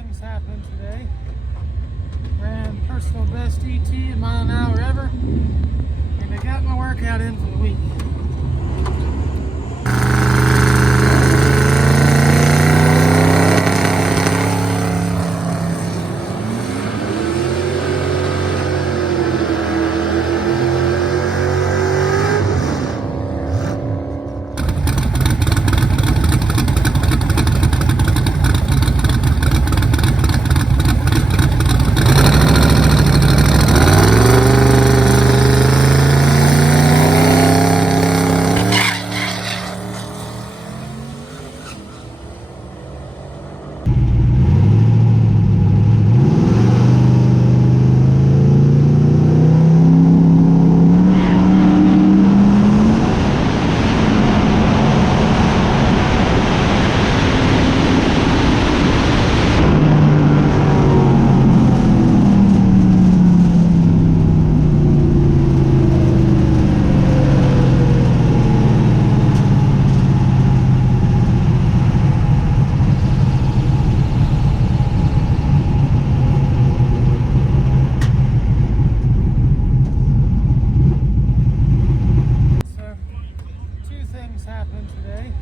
things happened today. Ran personal best ET a mile an hour ever, and I got my workout in for the week. Happened today.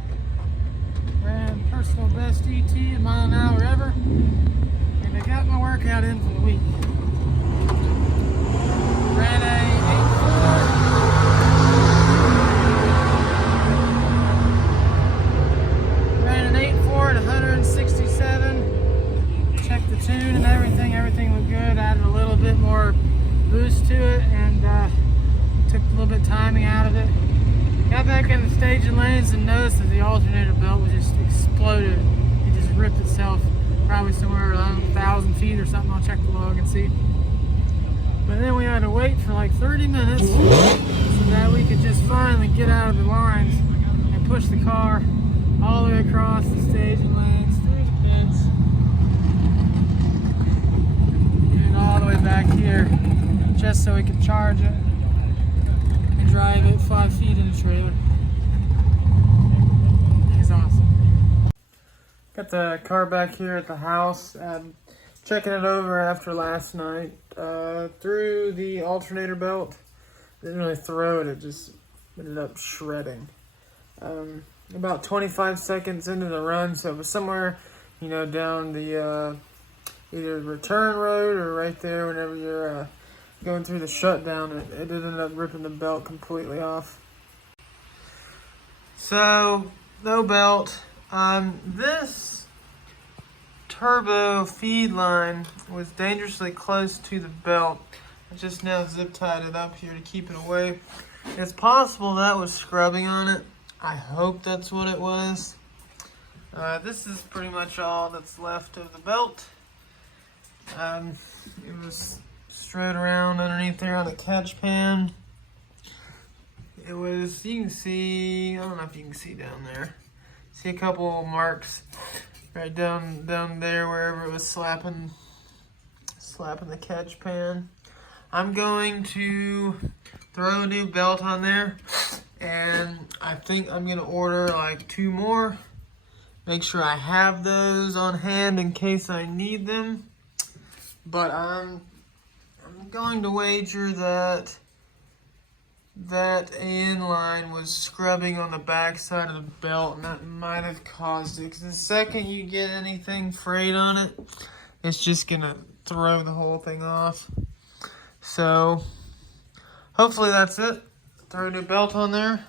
Ran personal best ET a mile an hour ever, and I got my workout in for the week. Ran a 8.4 at 167. Checked the tune and everything. Everything looked good. Added a little bit more boost to it, and took a little bit of timing out of it. Got back in the staging lanes and noticed that the alternator belt was just exploded. It just ripped itself probably somewhere around 1,000 feet or something. I'll check the log and see. But then we had to wait for like 30 minutes so that we could just finally get out of the lines and push the car all the way across the staging lanes, through the pits, and all the way back here just so we could charge it. Drive it 5 feet in the trailer. It's awesome. Got the car back here at the house. Checking it over after last night. Threw the alternator belt. Didn't really throw it. It just ended up shredding. About 25 seconds into the run, so it was somewhere, down the either return road or right there whenever you're going through the shutdown. It ended up ripping the belt completely off. So, no belt. This turbo feed line was dangerously close to the belt. I just now zip tied it up here to keep it away. It's possible that was scrubbing on it. I hope that's what it was. This is pretty much all that's left of the belt. It was straight around underneath there on the catch pan. It was, you can see, I don't know if you can see down there. See a couple marks right down there wherever it was slapping the catch pan. I'm going to throw a new belt on there, and I think I'm gonna order like 2 more. Make sure I have those on hand in case I need them. But I'm going to wager that AN line was scrubbing on the back side of the belt, and that might have caused it. Because the second you get anything frayed on it, it's just gonna throw the whole thing off. So hopefully that's it. Throw a new belt on there.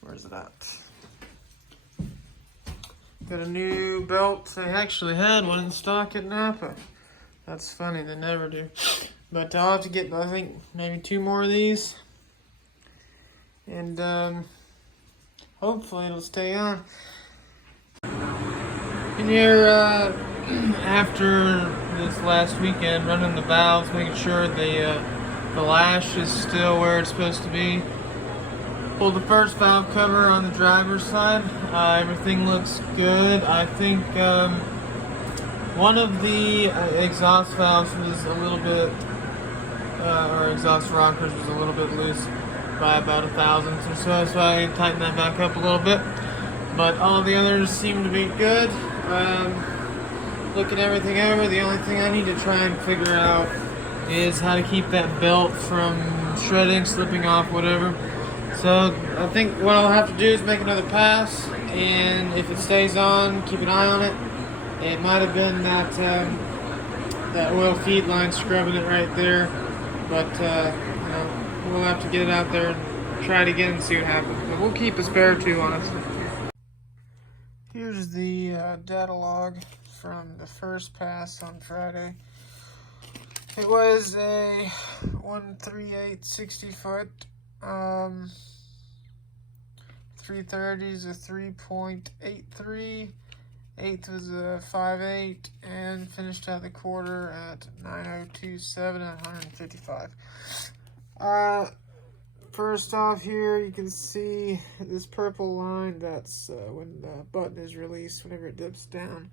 Where's it at? Got a new belt. They actually had one in stock at Napa. That's funny, they never do. But I'll have to get, I think, maybe 2 more of these. And hopefully it'll stay on. And here, after this last weekend, running the valves, making sure the lash is still where it's supposed to be. Pulled the first valve cover on the driver's side. Everything looks good. I think one of the exhaust valves was a little bit, or exhaust rockers was a little bit loose by about 1,000th or so I tightened that back up a little bit. But all the others seem to be good. looking everything over. The only thing I need to try and figure out is how to keep that belt from shredding, slipping off, whatever. So I think what I'll have to do is make another pass, and if it stays on, keep an eye on it. It might have been that that oil feed line scrubbing it right there, but you know, we'll have to get it out there and try it again and see what happens. But we'll keep a spare two, honestly. Here's the data log from the first pass on Friday. It was a 138 60 foot. 330 is a 3.83. Eighth was a 5.8, and finished out the quarter at 9.027 and 155. First off here, you can see this purple line. That's when the button is released, whenever it dips down.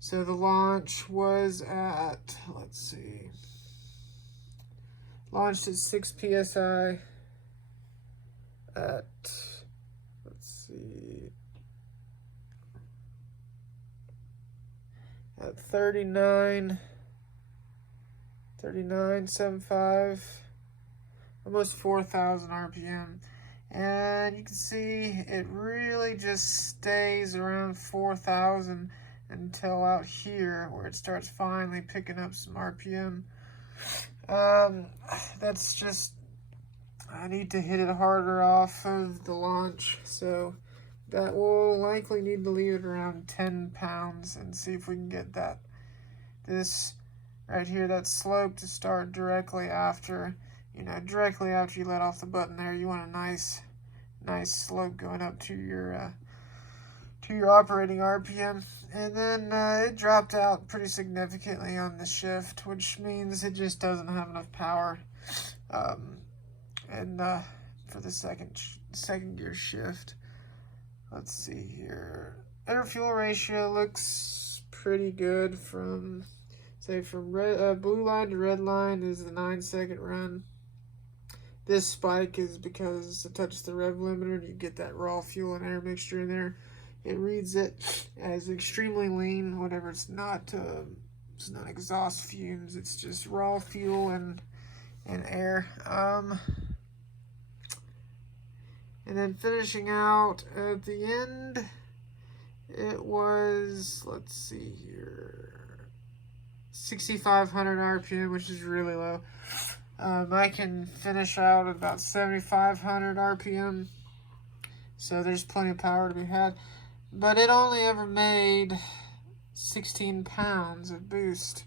So the launch was at, let's see, launched at 6 psi at, let's see, at 39.75, almost 4,000 RPM. And you can see it really just stays around 4,000 until out here where it starts finally picking up some RPM. That's just, I need to hit it harder off of the launch, so that will likely need to leave it around 10 pounds and see if we can get this right here, that slope, to start directly after, directly after you let off the button there. You want a nice slope going up to your operating RPM. And then it dropped out pretty significantly on the shift, which means it just doesn't have enough power for the second gear shift. Let's see here. Air fuel ratio looks pretty good from blue line to red line is the 9-second run. This spike is because it touches the rev limiter and you get that raw fuel and air mixture in there. It reads it as extremely lean, whenever it's not exhaust fumes. It's just raw fuel and air. And then finishing out at the end, it was, let's see here, 6,500 RPM, which is really low. I can finish out at about 7,500 RPM, so there's plenty of power to be had. But it only ever made 16 pounds of boost,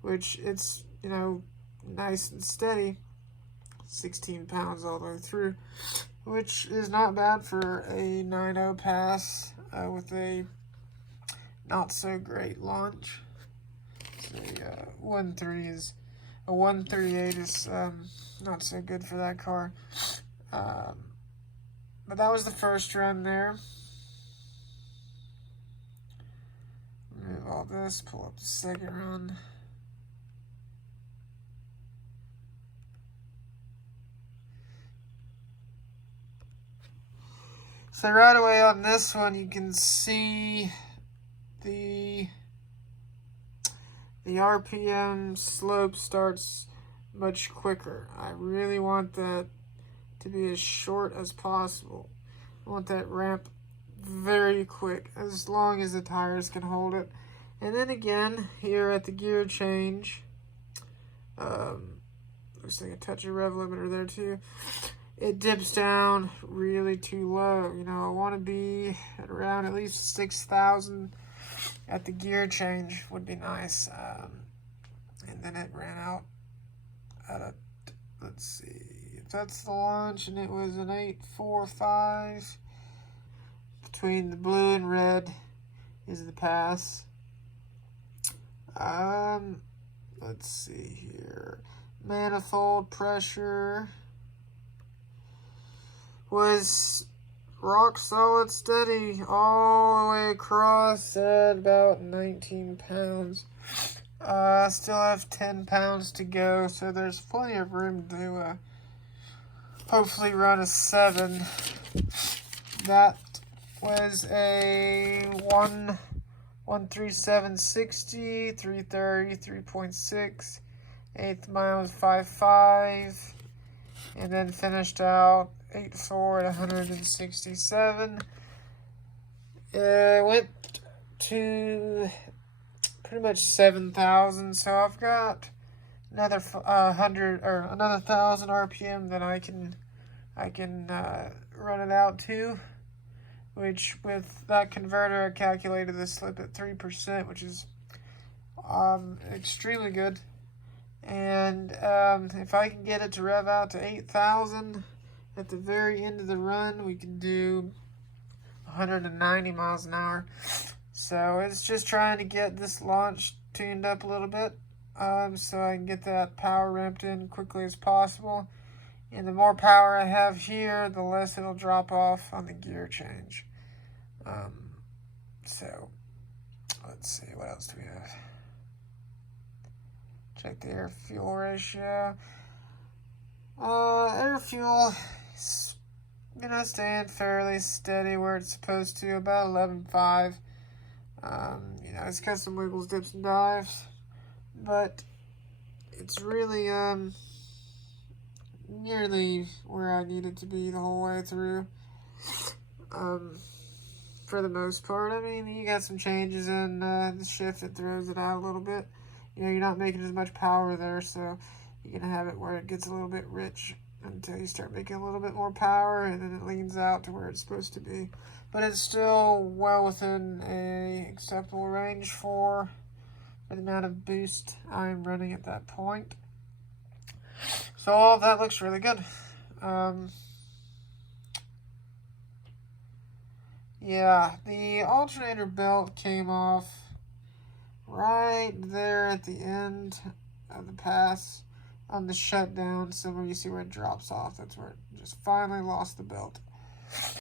which it's, nice and steady. 16 pounds all the way through, which is not bad for a 9.0 pass with a not so great launch. So, 138 is not so good for that car. But that was the first run there. Remove all this, pull up the second run. So right away on this one, you can see the RPM slope starts much quicker. I really want that to be as short as possible. I want that ramp very quick, as long as the tires can hold it. And then again, here at the gear change, looks like a touch of rev limiter there too. It dips down really too low. I want to be at around at least 6,000 at the gear change would be nice. And then it ran out at a, let's see, if that's the launch, and it was an 8.45. Between the blue and red is the pass. Let's see here. Manifold pressure was rock solid steady all the way across at about 19 pounds. I still have 10 pounds to go, so there's plenty of room to hopefully run a 7. That was a 13760, 330, 3.6. 8th mile was 5.5. And then finished out 8.4 at 167. Went to pretty much 7,000, so I've got another 100 or another 1,000 RPM that I can run it out to, which with that converter I calculated the slip at 3%, which is extremely good. And if I can get it to rev out to 8,000 at the very end of the run, we can do 190 miles an hour. So it's just trying to get this launch tuned up a little bit, so I can get that power ramped in quickly as possible. And the more power I have here, the less it'll drop off on the gear change. So let's see, what else do we have? Check the air fuel ratio. Air fuel, staying fairly steady where it's supposed to, about 11.5. It's got some wiggles, dips, and dives, but it's really nearly where I need it to be the whole way through. For the most part, I mean, you got some changes in the shift that throws it out a little bit. You're not making as much power there, so you're gonna have it where it gets a little bit rich until you start making a little bit more power, and then it leans out to where it's supposed to be. But it's still well within a acceptable range for the amount of boost I'm running at that point. So all of that looks really good. Yeah, the alternator belt came off right there at the end of the pass on the shutdown. Somewhere you see where it drops off. That's where it just finally lost the belt.